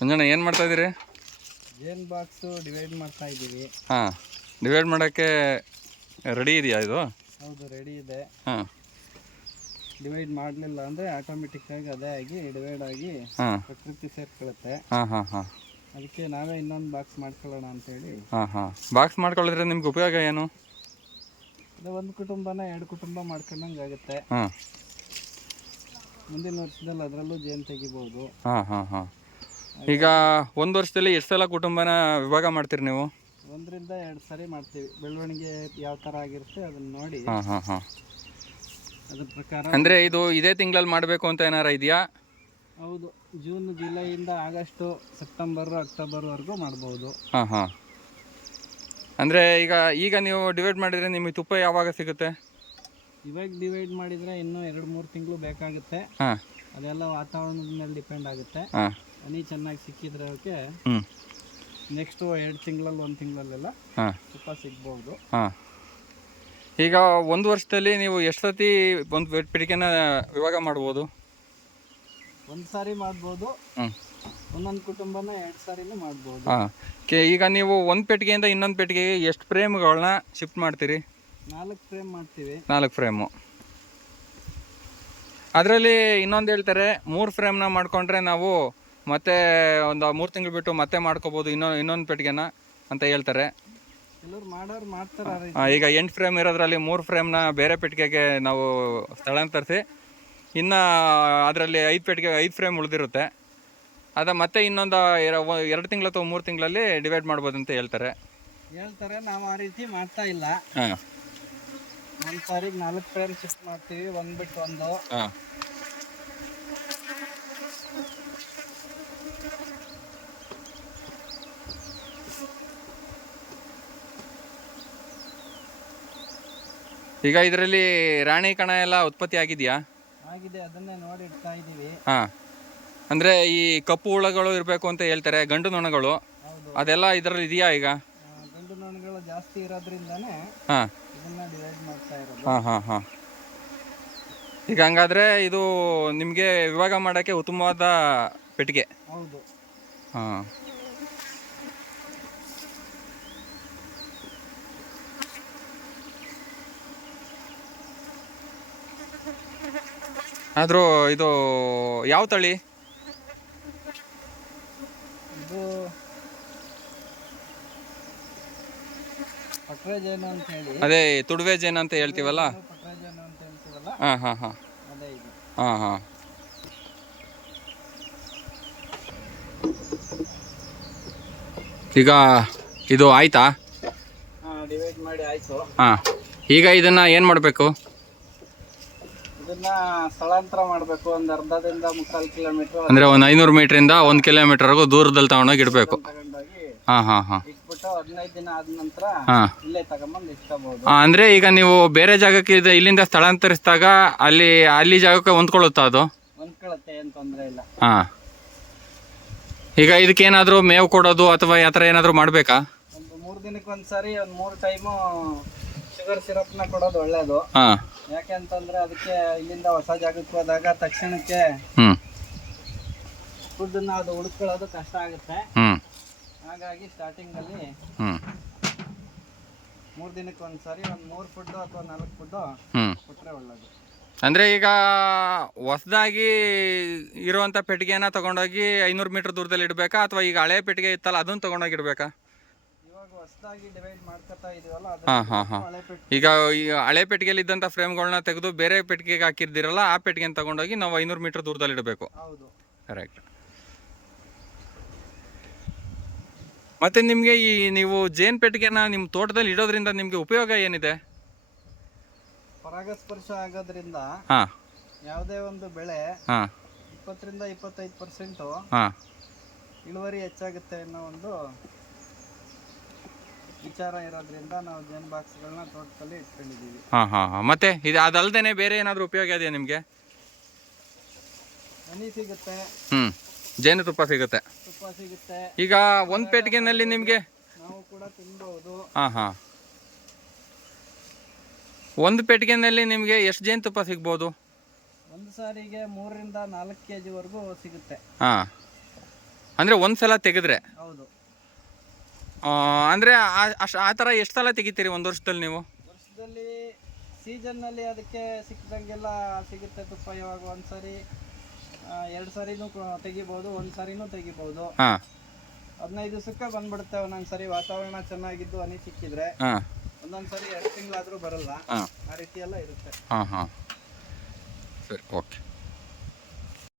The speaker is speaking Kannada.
ಮಂಜಣ್ಣ ಏನು ಮಾಡ್ತಾ ಇದ್ದೀರಿ ಜೇನ್ ಬಾಕ್ಸು ಡಿವೈಡ್ ಮಾಡ್ತಾ ಇದ್ದೀವಿ ಹಾಂ ಡಿವೈಡ್ ಮಾಡೋಕ್ಕೆ ರೆಡಿ ಇದೆಯಾ ಇದು? ಹೌದು ರೆಡಿ ಇದೆ. ಹಾಂ. ಡಿವೈಡ್ ಮಾಡಲಿಲ್ಲ ಅಂದರೆ ಆಟೋಮೆಟಿಕ್ಕಾಗಿ ಅದೇ ಆಗಿ ಡಿವೈಡ್ ಆಗಿ ಹಾಂ. ಪ್ರಕೃತಿ ಸೇರ್ಕೊಳ್ಳುತ್ತೆ ಹಾಂ ಹಾಂ ಹಾಂ. ಅದಕ್ಕೆ ನಾವೇ ಇನ್ನೊಂದು ಬಾಕ್ಸ್ ಮಾಡ್ಕೊಳ್ಳೋಣ ಅಂತೇಳಿ. ಹಾಂ ಹಾಂ. ಬಾಕ್ಸ್ ಮಾಡ್ಕೊಳ್ಳಿದ್ರೆ ನಿಮ್ಗೆ ಉಪಯೋಗ ಏನು? ಅದು ಒಂದು ಕುಟುಂಬನ ಎರಡು ಕುಟುಂಬ ಮಾಡ್ಕೊಂಡಂಗೆ ಆಗುತ್ತೆ. ಹಾಂ. ಮುಂದಿನ ವರ್ಷದಲ್ಲಿ ಅದರಲ್ಲೂ ಜೇನು ತೆಗಿಬೋದು. ಹಾಂ ಹಾಂ ಹಾಂ. ಈಗ ಒಂದು ವರ್ಷದಲ್ಲಿ ಎಷ್ಟು ಸಲ ಕುಟುಂಬನ ವಿಭಾಗ ಮಾಡ್ತೀರಿ ನೀವು? ಒಂದರಿಂದ ಎರಡು ಸರಿ ಮಾಡ್ತೀವಿ. ಬೆಳವಣಿಗೆ ಯಾವ ಥರ ಆಗಿರುತ್ತೆ ಅದನ್ನ ನೋಡಿ. ಹಾಂ ಹಾಂ ಹಾಂ. ಅದ್ರ ಪ್ರಕಾರ ಅಂದರೆ ಇದು ಇದೇ ತಿಂಗಳಲ್ಲಿ ಮಾಡಬೇಕು ಅಂತ ಏನಾರ ಇದೆಯಾ? ಹೌದು. ಜೂನ್ ಜುಲೈಯಿಂದ ಆಗಸ್ಟು ಸೆಪ್ಟೆಂಬರ್ ಅಕ್ಟೋಬರ್ವರೆಗೂ ಮಾಡ್ಬೋದು. ಹಾಂ ಹಾಂ. ಅಂದರೆ ಈಗ ಈಗ ನೀವು ಡಿವೈಡ್ ಮಾಡಿದರೆ ನಿಮಗೆ ತುಪ್ಪ ಯಾವಾಗ ಸಿಗುತ್ತೆ? ಇವಾಗ ಡಿವೈಡ್ ಮಾಡಿದರೆ ಇನ್ನೂ ಎರಡು ಮೂರು ತಿಂಗಳು ಬೇಕಾಗುತ್ತೆ. ಹಾಂ. ಅದೆಲ್ಲ ವಾತಾವರಣದ ಮೇಲೆ ಡಿಪೆಂಡ್ ಆಗುತ್ತೆ. ಹಾಂ. ಹನಿ ಚೆನ್ನಾಗಿ ಸಿಕ್ಕಿದ್ರೆ ಅವಕ್ಕೆ ಹ್ಞೂ ನೆಕ್ಸ್ಟು ಎರಡು ತಿಂಗಳಲ್ಲಿ ಒಂದು ತಿಂಗಳಲ್ಲೆಲ್ಲ ಹಾಂ. ತುಪ್ಪ ಸಿಗ್ಬೋದು. ಹಾಂ. ಈಗ ಒಂದು ವರ್ಷದಲ್ಲಿ ನೀವು ಎಷ್ಟು ಸತಿ ಒಂದು ಪಿಡಿಕೆನ ವಿವಾಗ ಮಾಡ್ಬೋದು? ಒಂದು ಸಾರಿ ಮಾಡ್ಬೋದು. ಹ್ಞೂ ಒಂದೊಂದು ಕುಟುಂಬನ ಎರಡು ಸಾರಿನೂ ಮಾಡ್ಬೋದು. ಹಾಂ. ಕೆ ಈಗ ನೀವು ಒಂದು ಪೆಟ್ಟಿಗೆಯಿಂದ ಇನ್ನೊಂದು ಪೆಟ್ಟಿಗೆಗೆ ಎಷ್ಟು ಫ್ರೇಮ್ಗಳನ್ನ ಶಿಫ್ಟ್ ಮಾಡ್ತೀರಿ? ನಾಲ್ಕು ಫ್ರೇಮ್ ಮಾಡ್ತೀವಿ. ನಾಲ್ಕು ಫ್ರೇಮು. ಅದರಲ್ಲಿ ಇನ್ನೊಂದು ಹೇಳ್ತಾರೆ ಮೂರು ಫ್ರೇಮ್ನ ಮಾಡಿಕೊಂಡ್ರೆ ನಾವು ಮತ್ತೆ ಒಂದು ಮೂರು ತಿಂಗಳು ಬಿಟ್ಟು ಮತ್ತೆ ಮಾಡ್ಕೋಬೋದು ಇನ್ನೊಂದು ಇನ್ನೊಂದು ಪೆಟ್ಟಿಗೆನ ಅಂತ ಹೇಳ್ತಾರೆ. ಕೆಲವ್ರು ಮಾಡೋರು ಮಾಡ್ತಾರೆ ಆ ರೀತಿ. ಆ, ಈಗ ಎಂಟು ಫ್ರೇಮ್ ಇರೋದ್ರಲ್ಲಿ ಮೂರು ಫ್ರೇಮ್ನ ಬೇರೆ ಪೆಟ್ಟಿಗೆಗೆ ನಾವು ಸ್ಥಳಾಂತರಿಸಿ ಇನ್ನು ಅದರಲ್ಲಿ ಐದು ಪೆಟ್ಟಿಗೆ ಐದು ಫ್ರೇಮ್ ಉಳಿದಿರುತ್ತೆ. ಅದ ಮತ್ತೆ ಇನ್ನೊಂದು ಎರಡು ತಿಂಗಳು ಅಥವಾ ಮೂರು ತಿಂಗಳಲ್ಲಿ ಡಿವೈಡ್ ಮಾಡ್ಬೋದು ಅಂತ ಹೇಳ್ತಾರೆ. ಹೇಳ್ತಾರೆ ನಾವು ಆ ರೀತಿ ಮಾಡ್ತಾ ಇಲ್ಲ. ಹಾಂ. ಸಾರಿಗೆ ನಾಲ್ಕು ಫ್ರೇಮ್ ಶಿಫ್ಟ್ ಮಾಡ್ತೀವಿ ಒಂದು ಬಿಟ್ಟು ಒಂದು. ಹಾಂ. ಈಗ ಇದರಲ್ಲಿ ರಾಣಿ ಕಣ ಎಲ್ಲ ಉತ್ಪತ್ತಿ ಆಗಿದೆಯಾ? ಆಗಿದೆ ಅದನ್ನೇ ನೋಡಿ ಇಡ್ತಾ ಇದ್ದೀವಿ. ಹಾಂ. ಅಂದರೆ ಈ ಕಪ್ಪು ಹುಳಗಳು ಇರಬೇಕು ಅಂತ ಹೇಳ್ತಾರೆ ಗಂಡು ನೊಣಗಳು. ಹೌದು. ಅದೆಲ್ಲ ಇದರಲ್ಲಿ ಇದೆಯಾ ಈಗ? ಆ, ಗಂಡು ನೊಣಗಳು ಜಾಸ್ತಿ ಇರೋದ್ರಿಂದನೇ ಹಾಂ. ಇದನ್ನ ಡಿವೈಡ್ ಮಾಡ್ತಾ ಇರೋದು. ಹಾಂ ಹಾಂ ಹಾಂ. ಈಗ ಹಂಗಾದ್ರೆ ಇದು ನಿಮಗೆ ವಿಭಾಗ ಮಾಡೋಕ್ಕೆ ಉತ್ತಮವಾದ ಪೆಟ್ಟಿಗೆ. ಹೌದು. ಹಾಂ. ಆದರೂ ಇದು ಯಾವ ತಳಿ? ಇದು ಅದೇ ತುಡುವೆ ಜೇನು ಅಂತ ಹೇಳ್ತೀವಲ್ಲ? ಹಾಂ ಹಾಂ ಹಾಂ. ಹಾಂ ಹಾಂ. ಈಗ ಇದು ಆಯಿತು. ಹಾಂ. ಈಗ ಇದನ್ನು ಏನು ಮಾಡಬೇಕು? ಇದನ್ನ ಸ್ಥಳಾಂತರ ಮಾಡಬೇಕು ಒಂದು ಅರ್ಧದಿಂದ ಮುಕ್ಕಾಲು ಕಿಲೋಮೀಟರ್ ಅಂದರೆ ಒಂದು ಐನೂರು ಮೀಟ್ರಿಂದ ಒಂದು ಕಿಲೋಮೀಟರ್ವರೆಗೂ ದೂರದಲ್ಲಿ ತಗೊಂಡೋಗಿ ಇಡಬೇಕು. ತಗೊಂಡೋಗಿ ಹಾಂ ಹಾಂ ಹಾಂ. ಇಟ್ಬಿಟ್ಟು ಹದಿನೈದು ದಿನ ಆದ ನಂತರ ಹಾಂ. ಇಲ್ಲೇ ತಗೊಂಬಂದು ಇಟ್ಕೋಬಹುದು ಅಂದರೆ ಈಗ ನೀವು ಬೇರೆ ಜಾಗಕ್ಕೆ ಇದು ಇಲ್ಲಿಂದ ಸ್ಥಳಾಂತರಿಸಿದಾಗ ಅಲ್ಲಿ ಅಲ್ಲಿ ಜಾಗಕ್ಕೆ ಹೊಂದ್ಕೊಳ್ಳುತ್ತಾ ಅದು? ಹೊಂದ್ಕೊಳತ್ತೆ ಇದಕ್ಕೆ ತೊಂದರೆ ಇಲ್ಲ. ಹಾಂ. ಈಗ ಇದಕ್ಕೇನಾದರೂ ಮೇವು ಕೊಡೋದು ಅಥವಾ ಯಾತ್ರ ಥರ ಏನಾದರೂ ಮಾಡಬೇಕಾ? ಒಂದು ಮೂರು ದಿನಕ್ಕೆ ಒಂದ್ಸರಿ ಒಂದು ಮೂರು ಟೈಮು ಶುಗರ್ ಸಿರಪ್ನ ಕೊಡೋದು ಒಳ್ಳೇದು. ಹಾಂ. ಯಾಕೆ ಅಂತಂದ್ರೆ ಅದಕ್ಕೆ ಇಲ್ಲಿಂದ ಹೊಸ ಜಾಗಕ್ಕೆ ಹೋದಾಗ ತಕ್ಷಣಕ್ಕೆ ಹ್ಞೂ ಫುಡ್ಡನ್ನ ಅದು ಉಳ್ಕೊಳ್ಳೋದು ಕಷ್ಟ ಆಗುತ್ತೆ. ಹ್ಞೂ ಹಾಗಾಗಿ ಸ್ಟಾರ್ಟಿಂಗಲ್ಲಿ ಅಲ್ಲಿ ಮೂರು ದಿನಕ್ಕೆ ಒಂದ್ಸರಿ ಒಂದು ಮೂರು ಫುಡ್ಡು ಅಥವಾ ನಾಲ್ಕು ಫುಡ್ಡು ಹ್ಞೂ ಕೊಟ್ಟರೆ ಒಳ್ಳೇದು. ಅಂದರೆ ಈಗ ಹೊಸದಾಗಿ ಇರುವಂಥ ಪೆಟ್ಟಿಗೆನ ತಗೊಂಡೋಗಿ ಐನೂರು ಮೀಟ್ರ್ ದೂರದಲ್ಲಿ ಇಡಬೇಕಾ ಅಥವಾ ಈಗ ಹಳೆ ಪೆಟ್ಟಿಗೆ ಇತ್ತಲ್ಲ ಅದನ್ನ ತಗೊಂಡೋಗಿ ಇಡಬೇಕಾ ಇವಾಗ ಹೊಸದಾಗಿ ಡಿವೈಡ್ ಮಾಡ್ಕೊತಾ ಇದೀವಲ್ಲ ಅದು ಹಾಂ ಹಾಂ ಹಾಂ. ಹಳೆ ಪೆಟ್ಟು ಈಗ ಈ ಹಳೆ ಪೆಟ್ಟಿಗೆಯಲ್ಲಿ ಇದ್ದಂಥ ಫ್ರೇಮ್ಗಳನ್ನ ತೆಗೆದು ಬೇರೆ ಪೆಟ್ಟಿಗೆಗೆ ಹಾಕಿರ್ದಿರಲ್ಲ ಆ ಪೆಟ್ಟಿಗೆನ ತಗೊಂಡೋಗಿ ನಾವು ಐನೂರು ಮೀಟರ್ ದೂರದಲ್ಲಿ ಇಡಬೇಕು. ಹೌದು. ಕರೆಕ್ಟ್ ಮತ್ತೆ ನಿಮಗೆ ಈ ನೀವು ಜೇನ್ ಪೆಟ್ಟಿಗೆನ ನಿಮ್ಮ ತೋಟದಲ್ಲಿ ಇಡೋದ್ರಿಂದ ನಿಮಗೆ ಉಪಯೋಗ ಏನಿದೆ? ಪರಾಗಸ್ಪರ್ಶ ಆಗೋದ್ರಿಂದ ಹಾಂ. ಯಾವುದೇ ಒಂದು ಬೆಳೆ ಹಾಂ. ಇಪ್ಪತ್ತರಿಂದ ಇಪ್ಪತ್ತೈದು ಪರ್ಸೆಂಟು ಹಾಂ. ಇಳುವರಿ ಹೆಚ್ಚಾಗುತ್ತೆ ಅನ್ನೋ ಒಂದು ವಿಚಾರ ಇರೋದ್ರಿಂದ ನಾವು ಜೇನು ಬಾಕ್ಸ್ಗಳನ್ನ ತೋಟದಲ್ಲಿ ಇಟ್ಕೊಂಡಿದ್ದೀವಿ. ಹಾಂ ಹಾಂ ಹಾಂ. ಮತ್ತು ಇದು ಅದಲ್ದೇನೆ ಬೇರೆ ಏನಾದರೂ ಉಪಯೋಗ ಇದೆಯಾ ನಿಮಗೆ? ಹನಿ ಸಿಗುತ್ತೆ. ಹ್ಞೂ ಜೇನುತುಪ್ಪ ಸಿಗುತ್ತೆ. ತುಪ್ಪ ಸಿಗುತ್ತೆ. ಈಗ ಒಂದು ಪೆಟ್ಟಿಗೆನಲ್ಲಿ ನಿಮಗೆ ನಾವು ಕೂಡ ತಿನ್ಬಹುದು ಹಾಂ ಹಾಂ. ಒಂದು ಪೆಟ್ಟಿಗೆನಲ್ಲಿ ನಿಮಗೆ ಎಷ್ಟು ಜೇನುತುಪ್ಪ ಸಿಗ್ಬೋದು? ಒಂದು ಸಾರಿಗೆ ಮೂರರಿಂದ ನಾಲ್ಕು ಕೆ ಜಿವರೆಗೂ ಸಿಗುತ್ತೆ. ಹಾಂ. ಅಂದರೆ ಒಂದು ಸಲ ತೆಗೆದ್ರೆ? ಹೌದು. ಅಂದರೆ ಅಷ್ಟು ಆ ಥರ ಎಷ್ಟು ಸಲ ತೆಗಿತೀರಿ ಒಂದು ವರ್ಷದಲ್ಲಿ ನೀವು? ವರ್ಷದಲ್ಲಿ ಸೀಸನ್ನಲ್ಲಿ ಅದಕ್ಕೆ ಸಿಕ್ಕಿದಂಗೆಲ್ಲ ಸಿಗುತ್ತೆ ತುಪ್ಪ ಇವಾಗ ಒಂದ್ಸರಿ ಎರಡು ಸರಿನು ತೆಗಿಬಹುದು ತೆಗಿಬೋದು ಒಂದು ಸರಿನೂ ತೆಗಿಬೋದು. ಹದಿನೈದು ದಿವಸಕ್ಕೆ ಬಂದ್ಬಿಡುತ್ತೆ ಒಂದೊಂದು ಸರಿ ವಾತಾವರಣ ಚೆನ್ನಾಗಿದ್ದು ಹನಿ ಸಿಕ್ಕಿದ್ರೆ ಒಂದೊಂದ್ಸರಿ ಒಂದೊಂದು ಸರಿ ಎರಡು ತಿಂಗಳಾದರೂ ಬರಲ್ಲ. ಆ ರೀತಿ ಎಲ್ಲ ಇರುತ್ತೆ. ಹಾಂ ಹಾಂ. ಸರಿ ಓಕೆ